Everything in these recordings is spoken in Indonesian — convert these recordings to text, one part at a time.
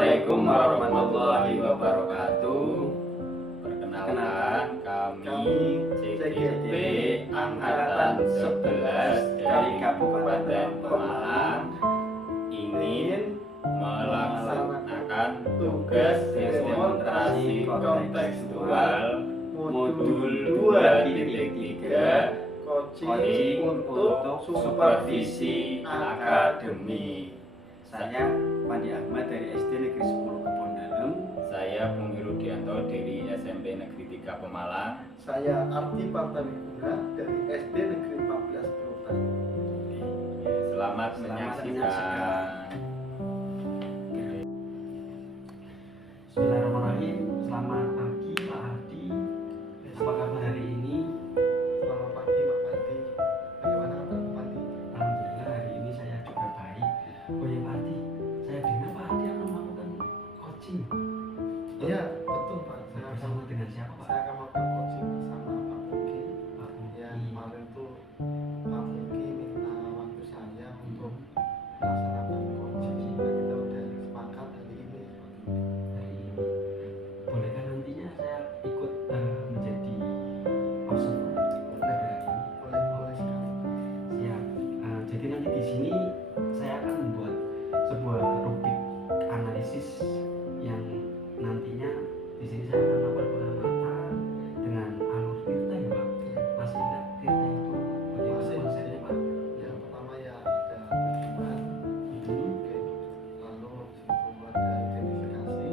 Assalamualaikum warahmatullahi wabarakatuh. Perkenalkan, kami CGP Angkatan 11 dari Kabupaten Pemalang ingin melaksanakan tugas demonstrasi kontekstual modul 2.3 coaching untuk supervisi akademi. Saya Pandi Ahmad dari SD Negeri 10 Kebon Dalem. Saya Bung Herudianto dari SMP Negeri 3 Pemalang. Saya Arti Partawiguna dari SD Negeri 14 Pelutan. Selamat menyaksikan. Bismillahirrahmanirrahim. Selamat pagi Pak Ardi. Apa kabar hari ini? Selamat pagi Pak Pandi. Bagaimana kabar Pak Pandi? Alhamdulillah hari ini saya juga baik. Oh ya Pak Ardi, saya dengar Pak Ardi akan melakukan coaching. Iya betul Pak. Saya Bersama dengan siapa Pak? akan melakukan coaching bersama Pak Puki. Pak Mugi. Ya kemarin tuh Pak Puki minta waktu saya untuk melaksanakan coaching. Nah, kita udah sepakat hari ini. Hari ini. Bolehkah nantinya saya ikut menjadi observer? Boleh hari ini. Boleh sekali. Siap. Jadi nanti di sini saya akan membuat sebuah rubrik analisis yang nantinya di sini saya akan melakukan pengamatan dengan alur Tirta ya Pak. Masih ingat Tirta itu bagaimana Masih. konsepnya Pak? Yang pertama ya ada tujuan. Oke. Lalu situ ada identifikasi.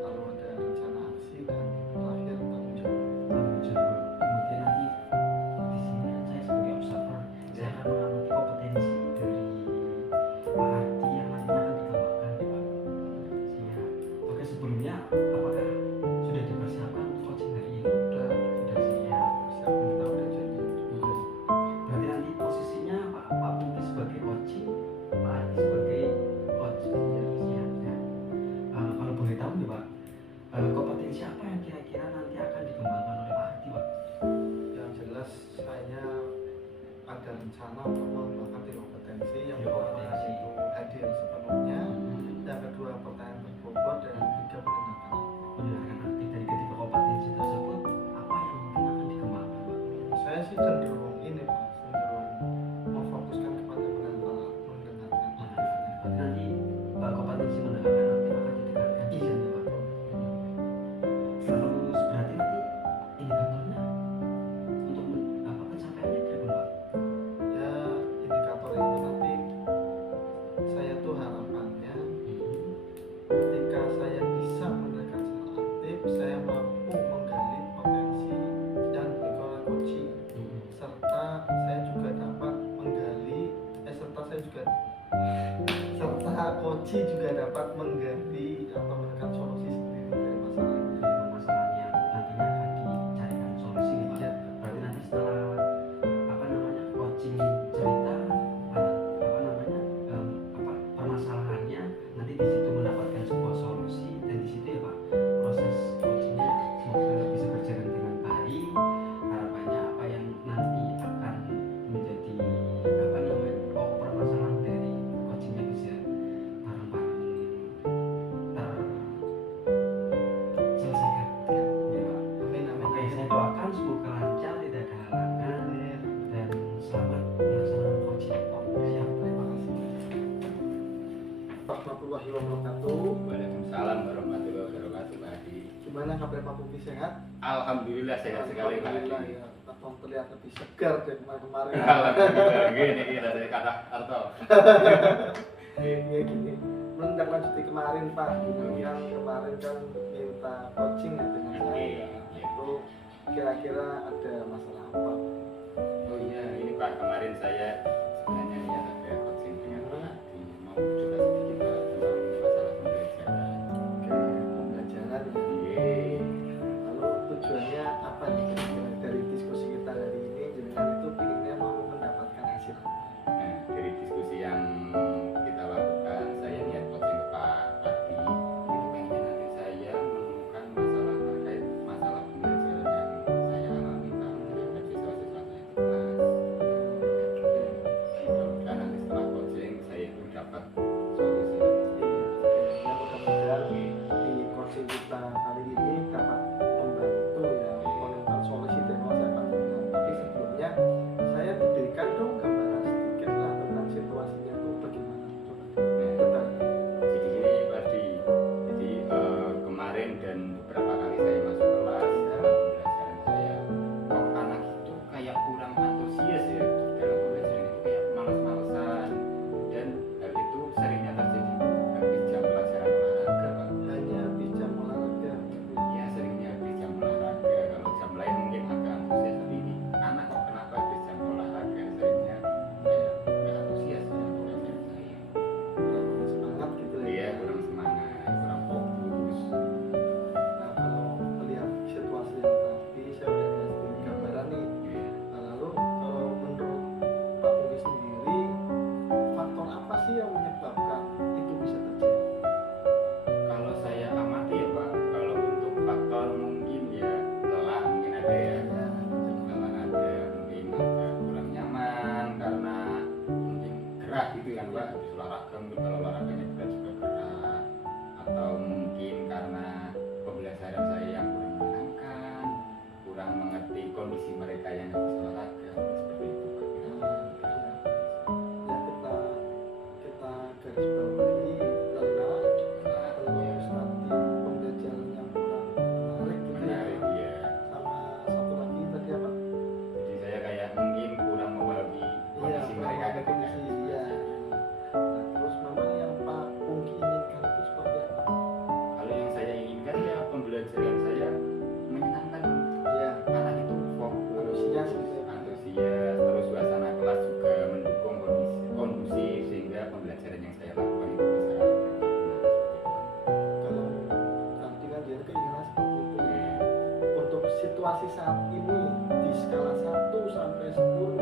Lalu ada rencana aksi dan terakhir tanggung jawab. Tanggung jawab. Kemudian nanti di sini kan saya sebagai observer, saya akan mengamati kompetensi dari Pak Ardi yang nantinya akan dikembangkan ya Pak. Siap. Oke, sebelumnya apakah sudah dipersiapkan untuk coaching hari ini? Udah Sudah siap. siap, kita udah jadi. Berarti nanti posisinya Pak Pungki sebagai coaching, Pak Ardi sebagai coach. Ya, siap ya. Kalau boleh tahu nih Pak, kompetensi apa yang kira-kira nanti akan dikembangkan oleh Pak Ardi Pak? Yang jelas saya ada rencana untuk mengembangkan tiga kompetensi. Yang Tiga pertama kompetensi. itu hadir sepenuhnya. Yang kedua pertanyaan berbobot dan yang ketiga mendengarkan. Mendengarkan aktif dari ketiga kompetensi tersebut, apa yang mungkin akan dikembangkan Pak? Saya sih cenderung ini Pak, cenderung memfokuskan kepada mendengarkan aktif. Berarti nanti kompetensi mendengarkan aktif akan ditingkatkan di sana Pak. Terus berarti nanti indikatornya untuk pencapaiannya berapa Pak? Ya indikator itu nanti saya tuh harapannya ketika saya bisa mendengarkan secara aktif, saya mampu menggali potensi dan lingkungan coaching, serta saya juga dapat menggali serta coach juga dapat menggali atau menekan solusi sendiri dari masalah ini. Dari masalahnya yang nantinya akan dicarikan solusi nih Pak. Ya, Berarti nanti setelah coaching cerita permasalahannya, nanti di situ mendapatkan sebuah solusi dan di situ ya Pak proses coachingnya semoga bisa berjalan dengan baik. Harapannya apa yang nanti akan menjadi permasalahan dari coachingnya bisa bareng-bareng terselesaikan ya Pak. amin amin. Oke, saya doakan semoga lancar, tidak ada halangan, dan selamat melaksanakan coaching. Siap. Terima kasih. Warahmatullahi wabarakatuh. Waalaikumsalam warahmatullahi wabarakatuh, Pak Adi. Gimana kabar Pak Puki, sehat? Alhamdulillah sehat sekali, Pak Adi. Alhamdulillah ya. Pak Tom terlihat lebih segar dari kemarin-kemarin. Alhamdulillah, gini kita dari kata Arto. Gini. Menindaklanjuti kemarin Pak, yang kemarin kan minta coaching ya dengan saya. Itu kira-kira ada masalah apa? Oh iya, ini Pak, kemarin saya sebenarnya niat ada coaching dengan Pak Adi, mau coba sedikit Pak tentang masalah pembelajaran. Oke, pembelajaran ya. Iya. Lalu tujuannya apa nih kira-kira dari diskusi kita hari ini? Jenengan itu pinginnya mau mendapatkan hasil apa? Nah, dari diskusi yang kita lakukan, saya niat coaching ke Pak Adi. Ini pengen nanti saya menemukan masalah terkait masalah pembelajaran yang saya alami Pak terhadap siswa-siswa saya di kelas. situasi saat ini di skala 1 sampai 10,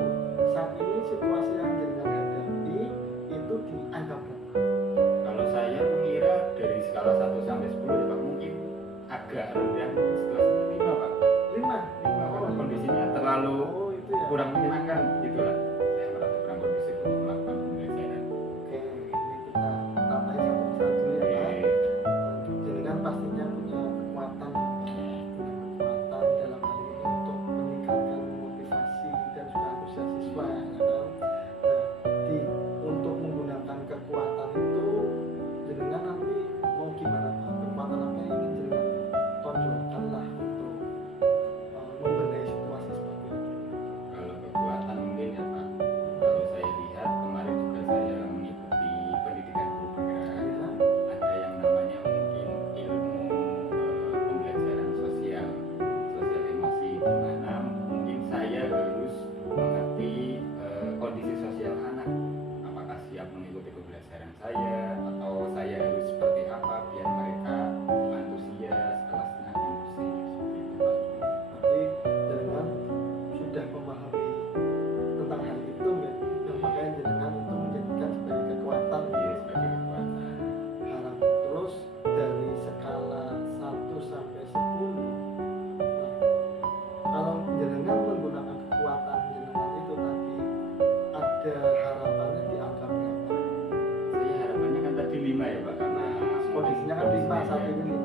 saat ini situasi yang jenengan hadapi itu di angka berapa? Kalau saya mengira dari skala 1 sampai 10 ya Pak, mungkin agak rendah, situasinya 5 Pak. 5. 5 karena kondisinya terlalu Oh itu ya. kurang menyenangkan gitu lah. Saya merasa kurang kondusif untuk melakukan pembelajaran. Oke, ini kita tanya satu persatu dulu ya Pak. Jenengan pastinya punya kekuatan dalam hal ini untuk meningkatkan motivasi dan juga antusias siswa ya kan. Nah, untuk menggunakan kekuatan itu jenengan nanti mau gimana Pak? Kekuatan apa yang ingin jenengan tonjolkan lah untuk membenahi situasi seperti itu? Kalau kekuatan mungkin ya Pak, kalau saya lihat kemarin juga saya mengikuti pendidikan guru bergerak, Ya, ada yang namanya mungkin ilmu pembelajaran sosial emosi, di mana mungkin saya harus mengerti kondisi sosial anak, apakah siap mengikuti pembelajaran saya atau saya harus seperti apa biar mereka antusias, kelasnya kondusif seperti itu Pak. berarti jenengan sudah memahami tentang hal itu ya, yang makanya jenengan itu menjadikan sebagai kekuatan Iya, sebagai kekuatan. harap terus dari skala 1 sampai 10. Nah, kalau jenengan menggunakan kekuatan jenengan itu tadi ada harapannya di angka berapa? Saya harapannya kan tadi 5 ya Pak, karena Kondisinya kan 5, saat ya. ini 5.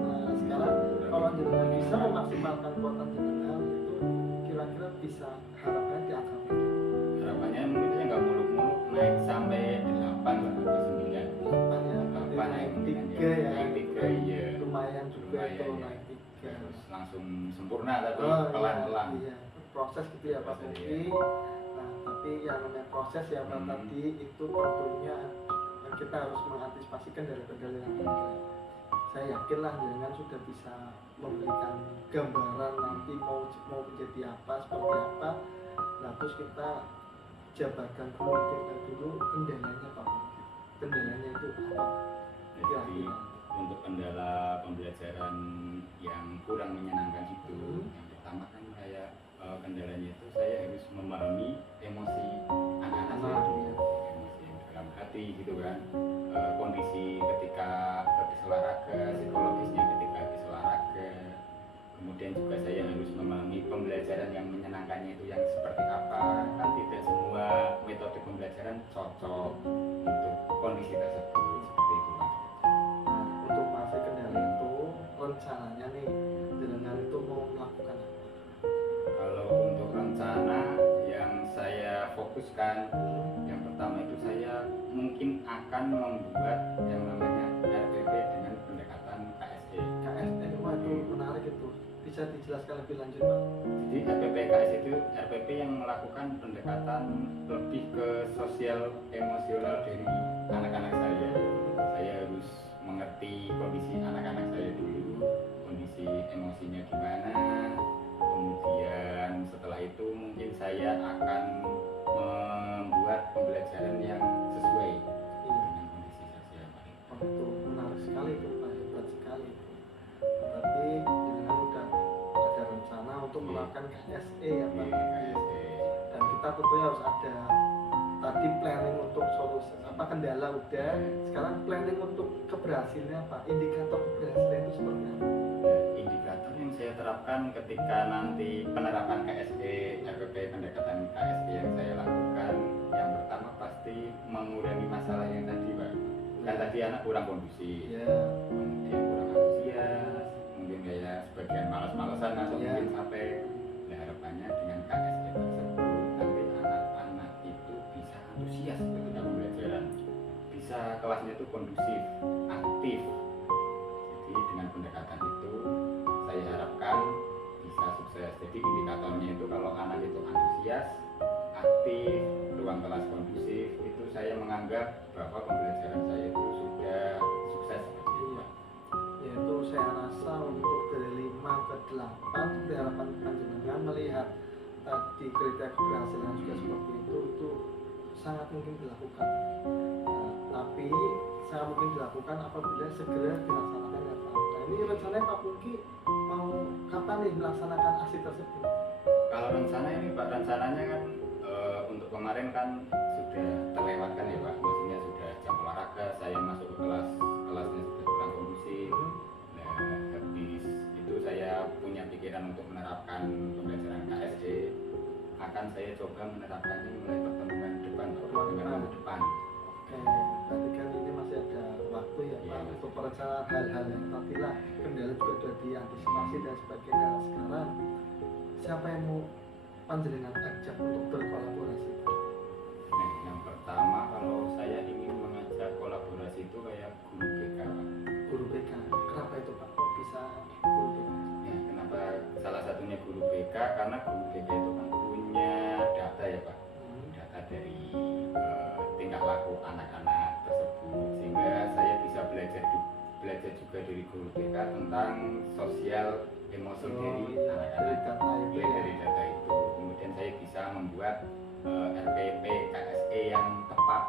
Sekarang kalau jenengan bisa memaksimalkan kekuatan jenengan itu kira-kira bisa harapannya di angka berapa? Harapannya mungkin saya nggak muluk-muluk naik sampai 8 lah atau 9. Harapannya berarti naik 3 ya. Naik 3 iya. Lumayan juga Lumayan, itu ya. naik 3. Harus langsung sempurna tapi Oh, pelan-pelan. iya. Proses gitu ya Pak Proses, Pungki. Nah, tapi yang namanya proses ya Pak tadi itu tentunya yang kita harus mengantisipasikan dari kendala yang ada. Saya yakin lah jenengan sudah bisa memberikan gambaran nanti mau menjadi apa, seperti apa. Nah, terus kita jabarkan dulu, kita dulu kendalanya Pak Pungki. Kendalanya itu apa? Jadi Kira-kira. untuk kendala pembelajaran yang kurang menyenangkan itu, yang pertama kan kayak kendalanya itu saya harus memahami emosi anak-anak saya dulu. Emosi dalam hati gitu kan. Kondisi ketika habis olahraga, psikologisnya ketika habis olahraga. Kemudian juga saya harus memahami pembelajaran yang menyenangkannya itu yang seperti apa. Kan tidak semua metode pembelajaran cocok untuk kondisi tersebut seperti itu Pak. Nah, untuk masa kendala itu rencananya nih jenengan itu mau melakukan apa? Kalau untuk rencana yang saya fokuskan, yang pertama itu saya mungkin akan membuat yang namanya RPP dengan pendekatan KSE. KSE, wah itu menarik itu. Bisa dijelaskan lebih lanjut Pak? Jadi RPP KSE itu RPP yang melakukan pendekatan lebih ke sosial emosional dari anak-anak saya. Saya harus mengerti kondisi anak-anak saya dulu, kondisi emosinya gimana. Kemudian setelah itu mungkin saya akan membuat pembelajaran yang sesuai Iya. dengan kondisi sosial mereka. Oh, itu menarik sekali itu Pak, hebat sekali itu. Berarti jenengan udah ada rencana untuk Iya. melakukan KSE ya Pak? Iya, KSE. Dan kita tentunya harus ada tadi planning untuk solusi apa kendala udah, sekarang planning untuk keberhasilannya Pak, indikator keberhasilan itu seperti apa? Ya, indikator yang saya terapkan ketika nanti penerapan KSE, RPP pendekatan KSE yang saya lakukan, yang pertama pasti mengurangi masalah yang tadi Pak. Kan tadi anak kurang kondusif, Ya, kemudian kurang antusias, mungkin kayak sebagian malas-malasan atau Iya. mungkin sampai. Ya, harapannya dengan KSE tersebut nanti anak-anak itu bisa antusias ketika pembelajaran, bisa kelasnya itu kondusif, aktif. Jadi dengan pendekatan itu saya harapkan bisa sukses. Jadi indikatornya itu kalau anak itu antusias, aktif, ruang kelas kondusif, itu saya menganggap bahwa pembelajaran saya itu sudah sukses. iya. Yaitu saya rasa untuk dari 5 ke 8 seperti harapan panjenengan melihat tadi kriteria keberhasilan juga seperti itu sangat mungkin dilakukan. Nah, tapi sangat mungkin dilakukan apabila segera dilaksanakan ya Pak. Nah, ini rencananya Pak Pungki mau kapan nih melaksanakan aksi tersebut? Kalau rencana ini Pak, rencananya kan untuk kemarin kan sudah terlewatkan ya Pak, maksudnya sudah jam olahraga, saya masuk ke kelasnya sudah kurang kondusif. Nah, habis itu saya punya pikiran untuk menerapkan pembelajaran KSD, akan saya coba menerapkannya mulai pertemuan depan Pak, pertemuan minggu depan. Oke, berarti kan ini masih ada waktu ya Pak Iya. untuk perencanaan hal-hal yang tadi lah, kendala juga sudah diantisipasi dan sebagainya. Sekarang siapa yang mau panjenengan ajak untuk berkolaborasi? Nah, yang pertama kalau saya ingin mengajak kolaborasi itu kayak guru BK Pak. Guru BK. Kenapa itu Pak? Kok bisa guru BK? Ya, kenapa salah satunya guru BK? Karena guru BK itu kan punya data ya Pak, data dari tingkah laku anak-anak tersebut, sehingga saya bisa belajar juga dari guru BK tentang sosial emosi dari Dari anak-anak. data itu Ya, ya. dari data itu kemudian saya bisa membuat RPP KSE yang tepat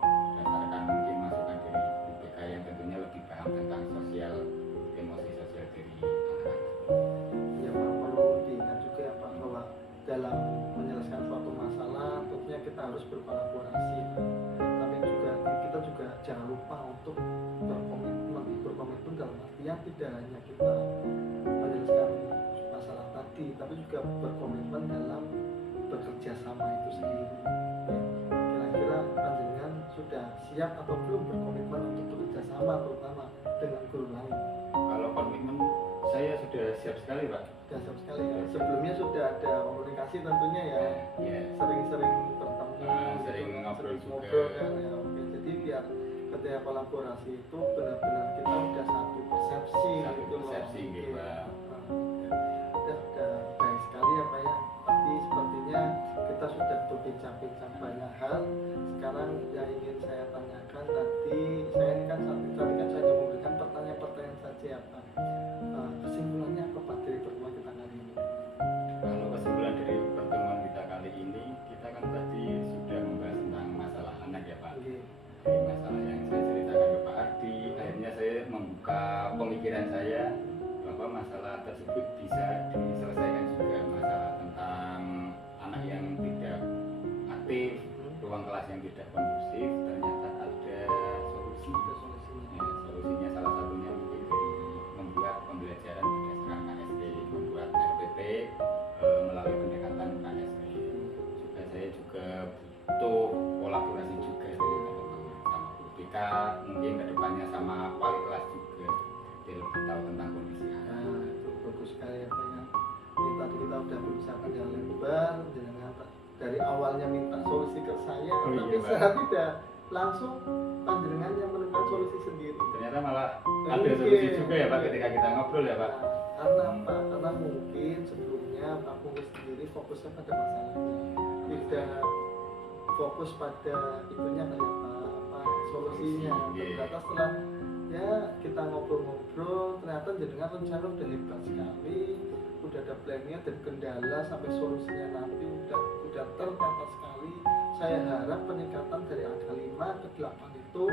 berdasarkan mungkin masukan dari guru BK yang tentunya lebih paham tentang sosial emosi sosial dari anak-anak. Ya Pak, perlu diingat juga ya Pak bahwa dalam menyelesaikan suatu masalah tentunya kita harus berkolaborasi Pak. Tapi juga kita juga jangan lupa untuk berkomitmen dalam artian tidak hanya kita menyelesaikan masalah tadi, tapi juga berkomitmen dalam bekerja sama itu sendiri. Ya, kira-kira panjenengan sudah siap atau belum berkomitmen untuk bekerja sama terutama dengan guru lain? Kalau komitmen saya sudah siap sekali Pak. Sudah siap sekali ya. Sebelumnya sudah ada komunikasi tentunya ya. Ya, Sering-sering bertemu, sering gitu, ngobrol sering juga. ngobrol kan ya. Oke, jadi biar ketika kolaborasi itu benar-benar kita udah satu persepsi Satu gitu loh. persepsi, gitu, Oke. Pak. Udah baik sekali ya Pak ya. Tadi sepertinya kita sudah berbincang-bincang banyak hal. Sekarang yang ingin saya tanyakan tadi, saya ini kan tadi kan saya memberikan pertanyaan-pertanyaan saja ya Pak. Kesimpulannya apa Pak dari pertemuan kita kali ini? kalau kesimpulan dari pertemuan kita kali ini, kita kan tadi sudah membahas tentang masalah anak ya Pak. Oke. Dari masalah yang saya ceritakan ke Pak Ardi, akhirnya saya membuka pemikiran saya bahwa masalah tersebut bisa diselesaikan juga, masalah tentang anak yang tidak aktif, ruang kelas yang tidak kondusif, ternyata ada solusi. Ada solusinya. Ya, solusinya salah satunya mungkin dari membuat pembelajaran berdasarkan KSD, membuat RPP melalui pendekatan KSD. Juga saya juga butuh kolaborasi juga dari teman-teman sama guru BK, mungkin kedepannya sama wali kelas juga, dia lebih tahu tentang kondisi anak. Nah, itu bagus sekali ya Pak ya. Ini tadi kita udah berbicarakan yang lebar dengan dari awalnya minta solusi ke saya, Oh, tapi iya, Pak. secara tidak langsung panjenengan yang menemukan solusi sendiri. Ternyata malah ada Oke. solusi juga ya Pak ketika kita ngobrol ya Pak. Nah, karena apa? Karena mungkin sebelumnya Pak Pungki sendiri fokusnya pada masalahnya, tidak fokus pada itunya kayak apa solusinya. Iya. Ternyata setelah ya kita ngobrol-ngobrol, ternyata jenengan rencana udah hebat sekali, udah ada plannya dan kendala sampai solusinya nanti udah tertata sekali. Saya harap peningkatan dari angka 5 ke 8 itu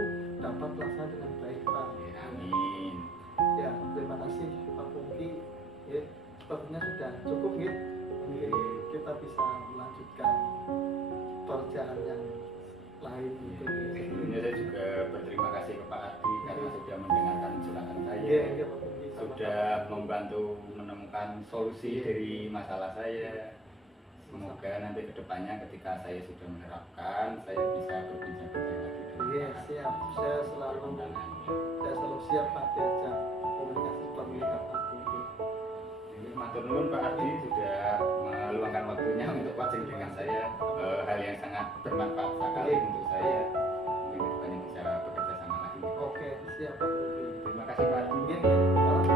dapat terlaksana dengan baik Pak. Ya, amin. Ya, terima kasih Pak Pungki. Ya, sepertinya sudah cukup ya. Mungkin kita bisa melanjutkan pekerjaan yang lain gitu. Sebelumnya saya juga berterima kasih ke Pak Ardi karena sudah mendengarkan curhatan saya, Iya, iya Pak Pungki. sudah membantu menemukan solusi dari masalah saya. Semoga nanti kedepannya ketika saya sudah menerapkan, saya bisa berbincang-bincang lagi dengan Iya, Pak Ardi. siap. Saya selalu siap Pak diajak komunikasi seperti Pak Pungki. Jadi matur nuwun Pak Ardi sudah meluangkan waktunya untuk coaching dengan saya, hal yang sangat bermanfaat sekali untuk saya. Mungkin kedepannya bisa bekerja sama lagi. Oke, siap Pak Pungki. Terima kasih Pak Ardi. Mungkin sekarang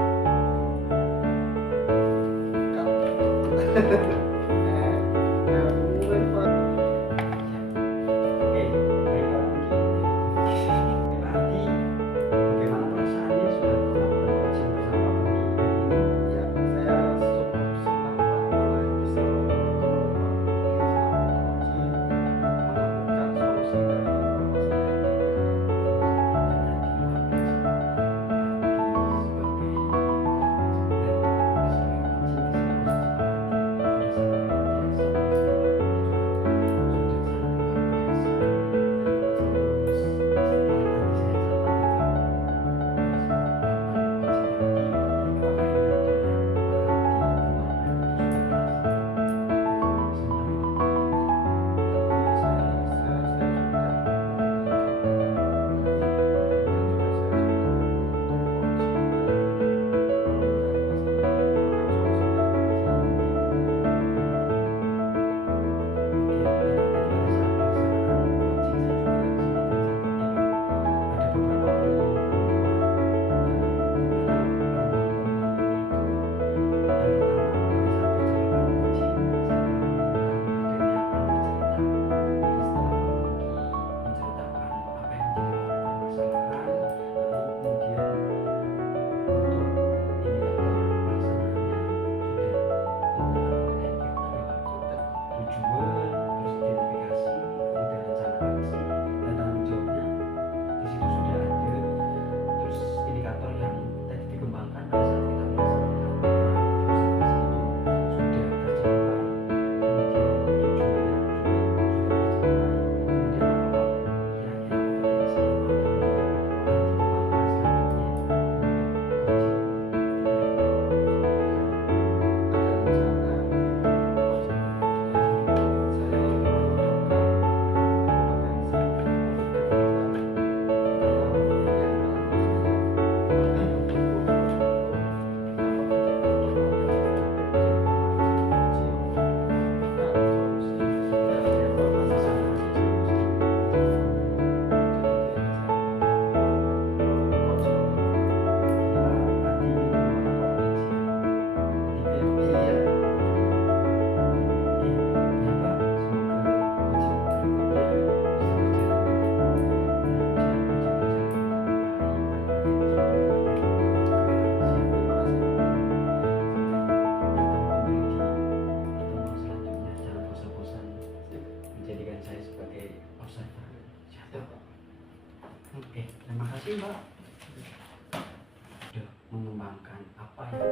mengembangkan apa yang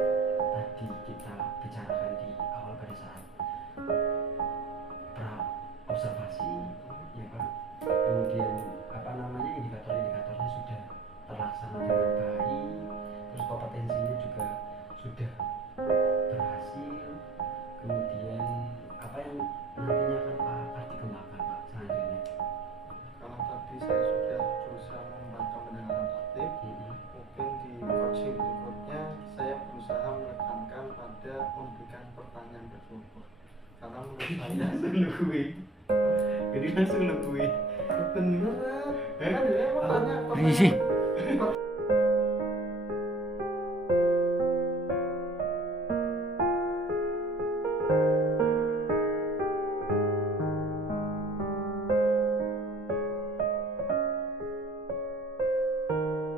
tadi kita bicarakan di awal pada saat pra observasi, ya kan, kemudian apa namanya indikator-indikatornya sudah terlaksana dengan baik, terus kompetensinya juga sudah berhasil, kemudian apa yang nantinya akan Pak Ardi kembangkan Pak selanjutnya? Kalau tadi saya sudah berusaha mengembangkan pendengaran aktif, mungkin di coaching berikutnya saya berusaha menekankan pada memberikan pertanyaan berbobot, karena menurut saya Lebih. Jadi langsung lebih. beneran kan dia mau tanya Risih. pertanyaan